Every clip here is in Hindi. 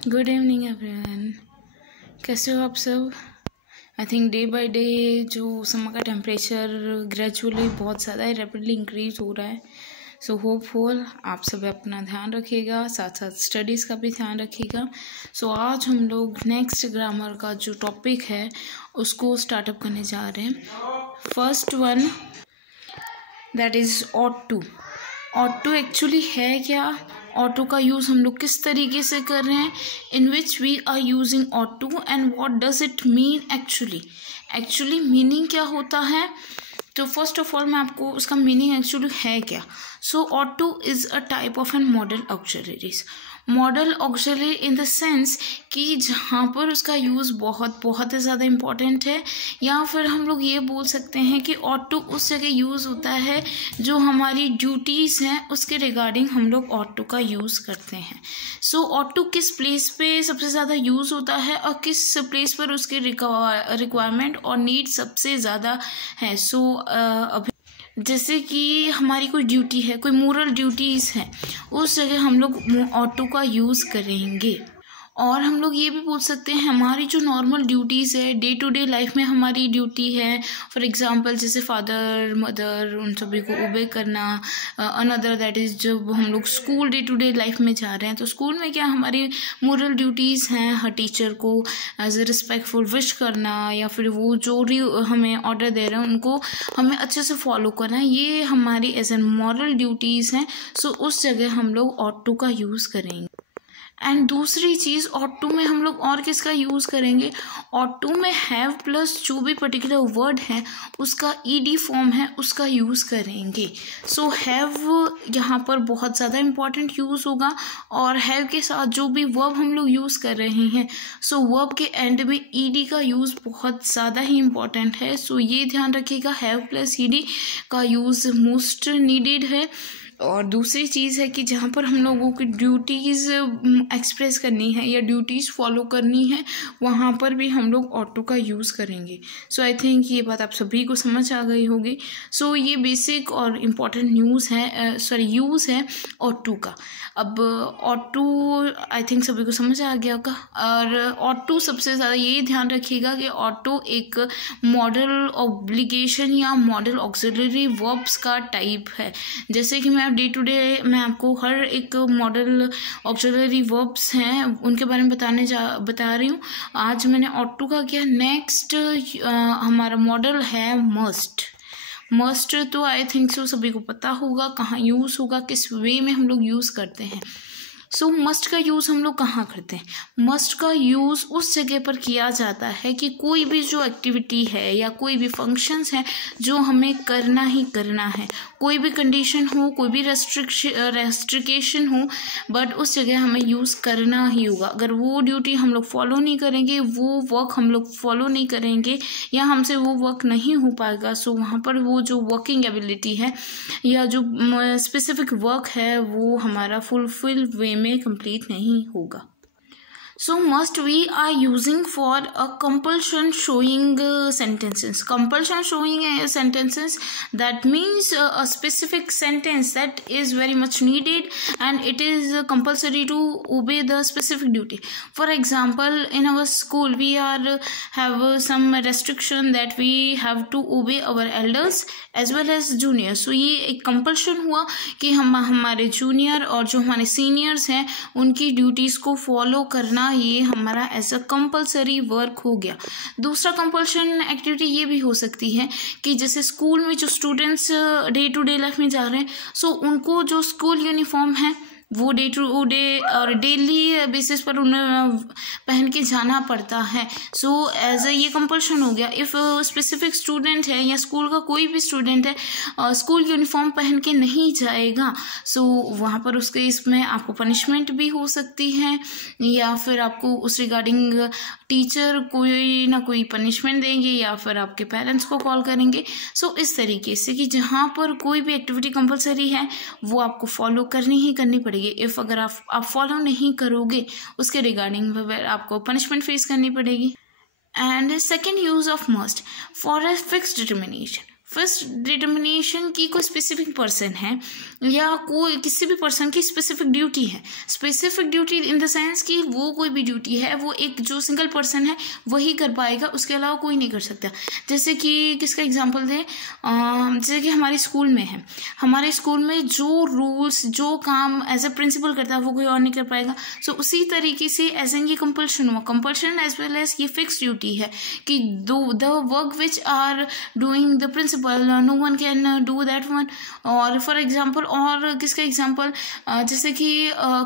Good evening everyone. कैसे हो आप सब? I think day by day जो समर का टेम्परेचर ग्रेजुअली बहुत ज़्यादा ही रैपिडली इंक्रीज हो रहा है। सो होपफुल आप सब अपना ध्यान रखिएगा, साथ साथ स्टडीज़ का भी ध्यान रखिएगा। सो आज हम लोग नेक्स्ट ग्रामर का जो टॉपिक है उसको स्टार्टअप करने जा रहे हैं। First one that is ought to. Ought to actually है क्या? ऑटो का यूज़ हम लोग किस तरीके से कर रहे हैं, in which we are using ought to and what does it mean actually meaning क्या होता है। तो फर्स्ट ऑफ ऑल मैं आपको उसका मीनिंग एक्चुअली है क्या। So ought to is a type of an modal auxiliaries. Modal auxiliary in the sense कि जहाँ पर उसका यूज़ बहुत ही ज़्यादा इम्पॉर्टेंट है, या फिर हम लोग ये बोल सकते हैं कि ऑट टू उस जगह यूज़ होता है जो हमारी ड्यूटीज़ हैं उसके रिगार्डिंग हम लोग ऑट टू का यूज़ करते हैं। सो ऑट टू किस प्लेस पे सबसे ज़्यादा यूज़ होता है और किस प्लेस पर उसकी रिक्वायरमेंट और नीड सबसे ज़्यादा है। सो अभी जैसे कि हमारी कोई ड्यूटी है, कोई मोरल ड्यूटीज़ है, उस जगह हम लोग ऑट टू का यूज़ करेंगे। और हम लोग ये भी बोल सकते हैं हमारी जो नॉर्मल ड्यूटीज़ है, डे टू डे लाइफ में हमारी ड्यूटी है, फॉर एग्जांपल जैसे फादर मदर उन सभी को ओबे करना। अनदर दैट इज़ जब हम लोग school day to day life में जा रहे हैं तो स्कूल में क्या हमारी मोरल ड्यूटीज़ हैं, हर टीचर को एज ए रिस्पेक्टफुल विश करना, या फिर वो जो भी हमें ऑर्डर दे रहे हैं उनको हमें अच्छे से फॉलो करना, ये हमारी एज एन मॉरल ड्यूटीज़ हैं। सो उस जगह हम लोग ऑट टू का यूज़ करेंगे। एंड दूसरी चीज़ ऑट टू में हम लोग और किसका यूज़ करेंगे, ऑट टू में हैव प्लस जो भी पर्टिकुलर वर्ड है उसका ईडी फॉर्म है उसका यूज़ करेंगे। सो हैव यहाँ पर बहुत ज़्यादा इम्पॉर्टेंट यूज़ होगा, और हैव के साथ जो भी वर्ब हम लोग यूज़ कर रहे हैं, सो वर्ब के एंड में ईडी का यूज़ बहुत ज़्यादा ही इम्पॉर्टेंट है। सो ये ध्यान रखिएगा, हैव प्लस ईडी का यूज़ मोस्ट नीडेड है। और दूसरी चीज़ है कि जहाँ पर हम लोगों की ड्यूटीज़ एक्सप्रेस करनी है या ड्यूटीज़ फॉलो करनी है, वहाँ पर भी हम लोग ऑट टू का यूज़ करेंगे। सो आई थिंक ये बात आप सभी को समझ आ गई होगी। सो ये बेसिक और इम्पॉर्टेंट यूज़ है ऑट टू का। अब ऑट टू आई थिंक सभी को समझ आ गया होगा। और ऑट टू सबसे ज़्यादा यही ध्यान रखिएगा कि ऑट टू एक मॉडल ऑब्लिगेशन या मॉडल ऑक्सिलरी वर्ब्स का टाइप है। जैसे कि मैं डे टू डे मैं आपको हर एक मॉडल ऑक्सिलरी वर्ब्स हैं उनके बारे में बता रही हूँ। आज मैंने ऑट टू का किया। नेक्स्ट हमारा मॉडल है मस्ट। तो आई थिंक सो सभी को पता होगा कहाँ यूज़ होगा, किस वे में हम लोग यूज़ करते हैं। सो मस्ट का यूज़ हम लोग कहाँ करते हैं? मस्ट का यूज़ उस जगह पर किया जाता है कि कोई भी जो एक्टिविटी है या कोई भी फंक्शंस है जो हमें करना ही करना है, कोई भी कंडीशन हो, कोई भी रेस्ट्रिक्शन हो, बट उस जगह हमें यूज़ करना ही होगा। अगर वो ड्यूटी हम लोग फॉलो नहीं करेंगे, वो वर्क हम लोग फॉलो नहीं करेंगे, या हमसे वो वर्क नहीं हो पाएगा, सो वहाँ पर वो जो वर्किंग एबिलिटी है या जो स्पेसिफिक वर्क है वो हमारा फुलफिल वे में कंप्लीट नहीं होगा। So must we are using for a compulsion showing sentences. Compulsion showing sentences, that means a specific sentence that is very much needed and it is compulsory to obey the specific duty. For example, in our school we are have some restriction that we have to obey our elders as well as juniors. So ये एक compulsion हुआ कि हम हमारे junior और जो हमारे seniors हैं उनकी duties को follow करना, ये हमारा एज अ कंपलसरी वर्क हो गया। दूसरा कंपल्शन एक्टिविटी ये भी हो सकती है कि जैसे स्कूल में जो students day to day life में जा रहे हैं, सो उनको जो स्कूल यूनिफॉर्म है वो डे टू डे और डेली बेसिस पर उन्हें पहन के जाना पड़ता है। सो एज ए ये कंपल्शन हो गया। इफ़ स्पेसिफिक स्टूडेंट है या स्कूल का कोई भी स्टूडेंट है स्कूल यूनिफॉर्म पहन के नहीं जाएगा, सो वहाँ पर उसके इसमें आपको पनिशमेंट भी हो सकती है, या फिर आपको उस रिगार्डिंग टीचर कोई ना कोई पनिशमेंट देंगे या फिर आपके पेरेंट्स को कॉल करेंगे। सो इस तरीके से कि जहाँ पर कोई भी एक्टिविटी कंपलसरी है वो आपको फॉलो करनी ही करनी पड़ेगी। इफ़ अगर आप फॉलो नहीं करोगे उसके रिगार्डिंग आपको पनिशमेंट फेस करनी पड़ेगी। And second use of must for a fixed determination. First determination की कोई स्पेसिफिक पर्सन है या कोई किसी भी पर्सन की स्पेसिफिक ड्यूटी है। Specific duty in the sense कि वो कोई भी ड्यूटी है वो एक जो सिंगल पर्सन है वही कर पाएगा, उसके अलावा कोई नहीं कर सकता। जैसे कि किसका एग्जांपल दें, जैसे कि हमारे स्कूल में है, हमारे स्कूल में जो रूल्स जो काम एज ए प्रिंसिपल करता है वो कोई और नहीं कर पाएगा। सो उसी तरीके से एज एन ये कंपल्शन हुआ, कंपल्शन एज वेल एज ये फिक्स ड्यूटी है कि the work which are doing the principal no one can do that one. और फॉर एग्जांपल और किसका एग्जांपल, जैसे कि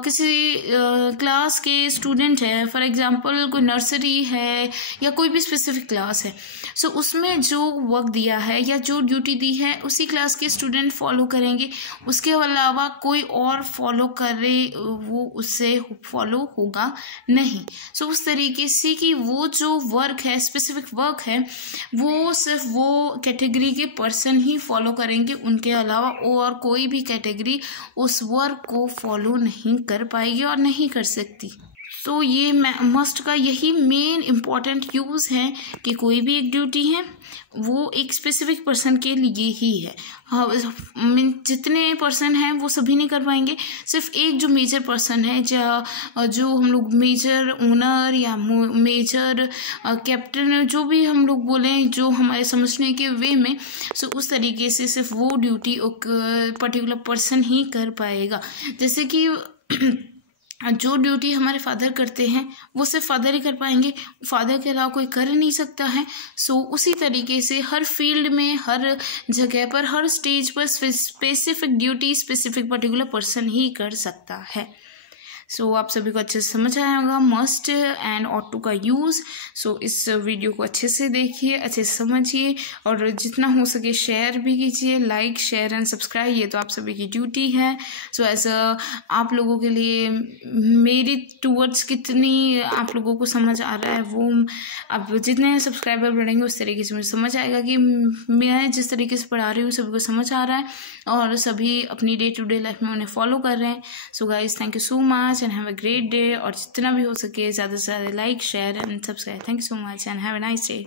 किसी क्लास के स्टूडेंट है, फॉर एग्जांपल कोई नर्सरी है या कोई भी स्पेसिफिक क्लास है, सो उसमें जो वर्क दिया है या जो ड्यूटी दी है उसी क्लास के स्टूडेंट फॉलो करेंगे, उसके अलावा कोई और फॉलो करे वो उससे फॉलो होगा नहीं। सो उस तरीके से कि वो जो वर्क है स्पेसिफिक वर्क है वो सिर्फ वो कैटेगरी के पर्सन ही फॉलो करेंगे, उनके अलावा और कोई भी कैटेगरी उस वर्क को फॉलो नहीं कर पाएगी और नहीं कर सकती। तो ये मस्ट का यही मेन इम्पॉर्टेंट यूज़ है कि कोई भी एक ड्यूटी है वो एक स्पेसिफिक पर्सन के लिए ही है। जितने पर्सन हैं वो सभी नहीं कर पाएंगे, सिर्फ एक जो मेजर पर्सन है जो हम लोग मेजर ओनर या मेजर कैप्टन जो भी हम लोग बोलें जो हमारे समझने के वे में, सो उस तरीके से सिर्फ वो ड्यूटी एक पर्टिकुलर पर्सन ही कर पाएगा। जैसे कि जो ड्यूटी हमारे फादर करते हैं वो सिर्फ फादर ही कर पाएंगे, फादर के अलावा कोई कर नहीं सकता है। सो उसी तरीके से हर फील्ड में हर जगह पर हर स्टेज पर specific duty specific particular person ही कर सकता है। सो आप सभी को अच्छे से समझ आया होगा मस्ट एंड ऑट टू का यूज़। सो इस वीडियो को अच्छे से देखिए, अच्छे से समझिए और जितना हो सके शेयर भी कीजिए, लाइक शेयर एंड सब्सक्राइब, ये तो आप सभी की ड्यूटी है। सो एज आप लोगों के लिए मेरी टूवर्ड्स कितनी आप लोगों को समझ आ रहा है वो अब जितने सब्सक्राइबर बढ़ेंगे उस तरीके से मुझे समझ आएगा कि मैं जिस तरीके से पढ़ा रही हूँ सभी को समझ आ रहा है और सभी अपनी डे टू डे लाइफ में उन्हें फॉलो कर रहे हैं। So guys thank you so much and have a great day और जितना भी हो सके ज़्यादा से ज़्यादा like share and subscribe. Thank you so much and have a nice day।